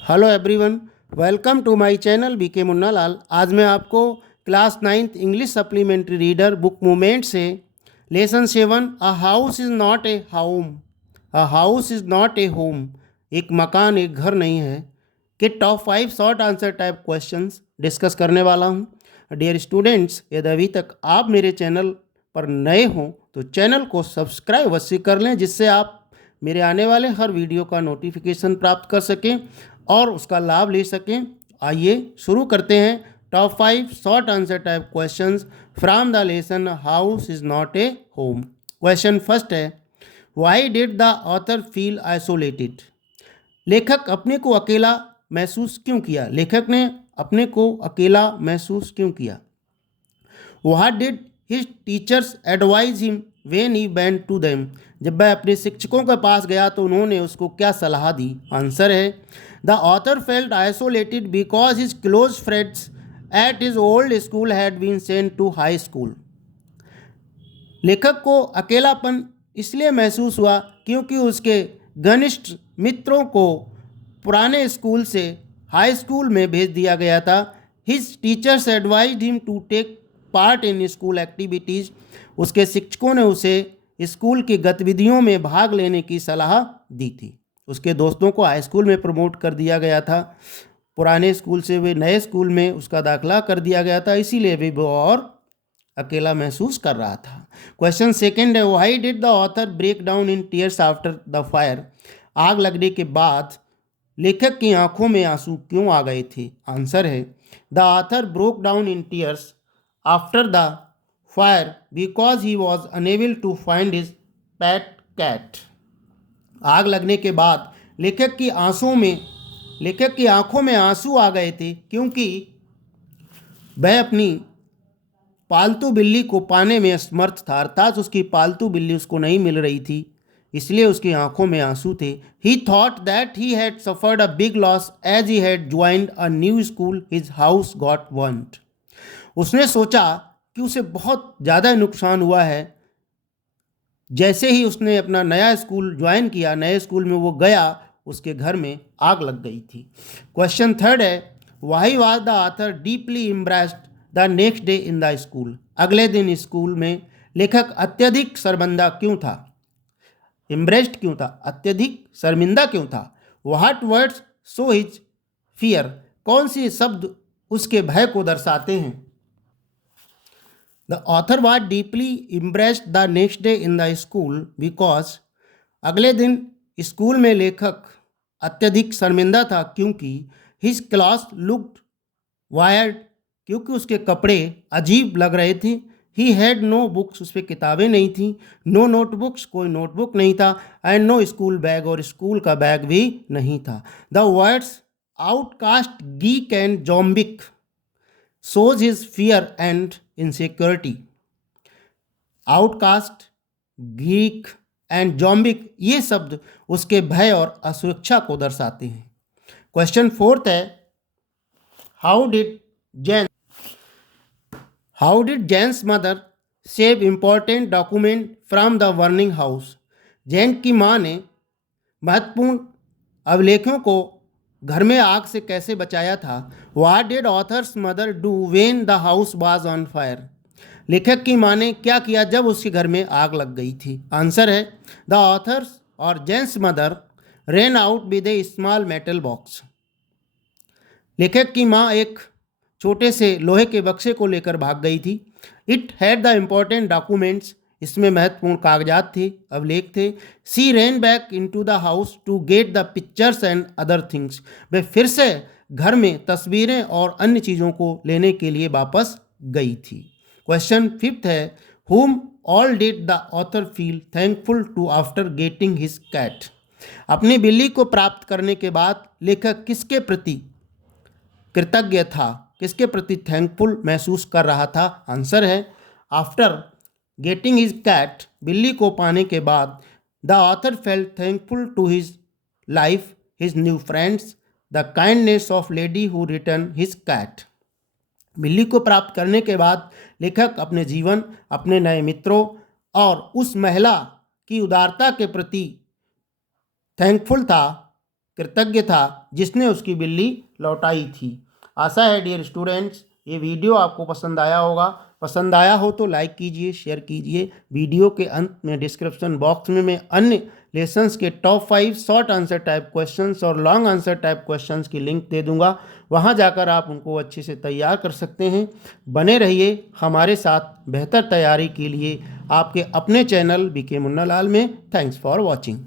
Hello everyone, welcome to my channel BK Munna Lal. आज मैं आपको class 9th English supplementary reader book movement से lesson 7 a house is not a home, a house is not a home, एक मकान एक घर नहीं है, के top 5 short answer type questions discuss करने वाला हूँ। डियर स्टूडेंट्स, यदि अभी तक आप मेरे चैनल पर नए हों तो चैनल को सब्सक्राइब अवश्य कर लें, जिससे आप मेरे आने वाले हर वीडियो का नोटिफिकेशन प्राप्त कर सकें और उसका लाभ ले सकें। आइए शुरू करते हैं top 5 short answer type questions from the lesson house is not a home. Question first है, why did the author feel isolated? लेखक अपने को अकेला महसूस क्यों किया? लेखक ने अपने को अकेला महसूस क्यों किया? What did his teachers advise him when he went to them? जब वह अपने शिक्षकों के पास गया तो उन्होंने उसको क्या सलाह दी? आंसर है, the author felt isolated because his close friends at his old school had been sent to high school. लेखक को अकेलापन इसलिए महसूस हुआ क्योंकि उसके घनिष्ठ मित्रों को पुराने स्कूल से हाई स्कूल में भेज दिया गया था। His teachers advised him to take part in school activities. उसके शिक्षकों ने उसे स्कूल की गतिविधियों में भाग लेने की सलाह दी थी। उसके दोस्तों को हाई स्कूल में प्रमोट कर दिया गया था, पुराने स्कूल से वे नए स्कूल में उसका दाखिला कर दिया गया था, इसीलिए भी वो और अकेला महसूस कर रहा था। क्वेश्चन सेकंड है, why did the author break down in tears after the fire? आग लगने के बाद लेखक की आंखों में आंसू क्यों आ गए थे? आंसर है, the author broke down in tears after the fire because he was unable to find his pet cat. आग लगने के बाद लेखक की आंखों में आंसू आ गए थे क्योंकि वह अपनी पालतू बिल्ली को पाने में असमर्थ था, अर्थात उसकी पालतू बिल्ली उसको नहीं मिल रही थी, इसलिए उसकी आंखों में आंसू थे। He thought that he had suffered a big loss as he had joined a new school his house got burned. उसने सोचा कि उसे बहुत ज़्यादा नुकसान हुआ है। जैसे ही उसने अपना नया स्कूल ज्वाइन किया, नए स्कूल में वो गया, उसके घर में आग लग गई थी। क्वेश्चन थर्ड है, why was the author deeply impressed the next day in the school? अगले दिन स्कूल में लेखक अत्यधिक शर्मिंदा क्यों था? इम्प्रेस्ड क्यों था? अत्यधिक शर्मिंदा क्यों था? What words show his fear? कौन सी शब्द उसके भय को दर्शाते हैं? The author was deeply impressed the next day in the school because, अगले दिन स्कूल में लेखक अत्यधिक शर्मिंदा था क्योंकि हिज क्लास लुक्ड वायर्ड, क्योंकि उसके कपड़े अजीब लग रहे थे। ही हैड नो बुक्स, उस पर किताबें नहीं थी। नो नोटबुक्स, कोई नोटबुक नहीं था। एंड नो स्कूल बैग, और स्कूल का बैग भी नहीं था। The words outcast, geek and zombic shows his fear and insecurity. Outcast, geek and zombic, ये शब्द उसके भय और असुरक्षा को दर्शाते हैं। क्वेश्चन फोर्थ है, how did Jane how did Jane's mother save important document from the burning house? Jane की माँ ने महत्वपूर्ण अभिलेखों को घर में आग से कैसे बचाया था? What did authors mother do when the house was on fire? लेखक की माँ ने क्या किया जब उसके घर में आग लग गई थी? आंसर है, द ऑथर्स और Jane's mother ran out with a small metal box. लेखक की माँ एक छोटे से लोहे के बक्से को लेकर भाग गई थी। It had the important documents, इसमें महत्वपूर्ण कागजात थे, अभिलेख थे। She ran back into the house to get the pictures and other things, वे फिर से घर में तस्वीरें और अन्य चीज़ों को लेने के लिए वापस गई थी। क्वेश्चन फिफ्थ है, whom all did the author feel thankful to after getting his cat? अपनी बिल्ली को प्राप्त करने के बाद लेखक किसके प्रति कृतज्ञ था, किसके प्रति थैंकफुल महसूस कर रहा था? आंसर है, आफ्टर गेटिंग हिज कैट, बिल्ली को पाने के बाद the author felt thankful to his life, his new friends, the kindness of lady who return his cat. बिल्ली को प्राप्त करने के बाद लेखक अपने जीवन, अपने नए मित्रों और उस महिला की उदारता के प्रति थैंकफुल था, कृतज्ञ था जिसने उसकी बिल्ली लौटाई थी। आशा है डियर स्टूडेंट्स ये वीडियो आपको पसंद आया होगा। पसंद आया हो तो लाइक कीजिए, शेयर कीजिए। वीडियो के अंत में डिस्क्रिप्शन बॉक्स में मैं अन्य लेसन्स के top 5 short answer type questions और लॉन्ग आंसर टाइप क्वेश्चंस की लिंक दे दूंगा। वहां जाकर आप उनको अच्छे से तैयार कर सकते हैं। बने रहिए हमारे साथ बेहतर तैयारी के लिए आपके अपने चैनल बीके मुन्ना लाल में। Thanks for watching.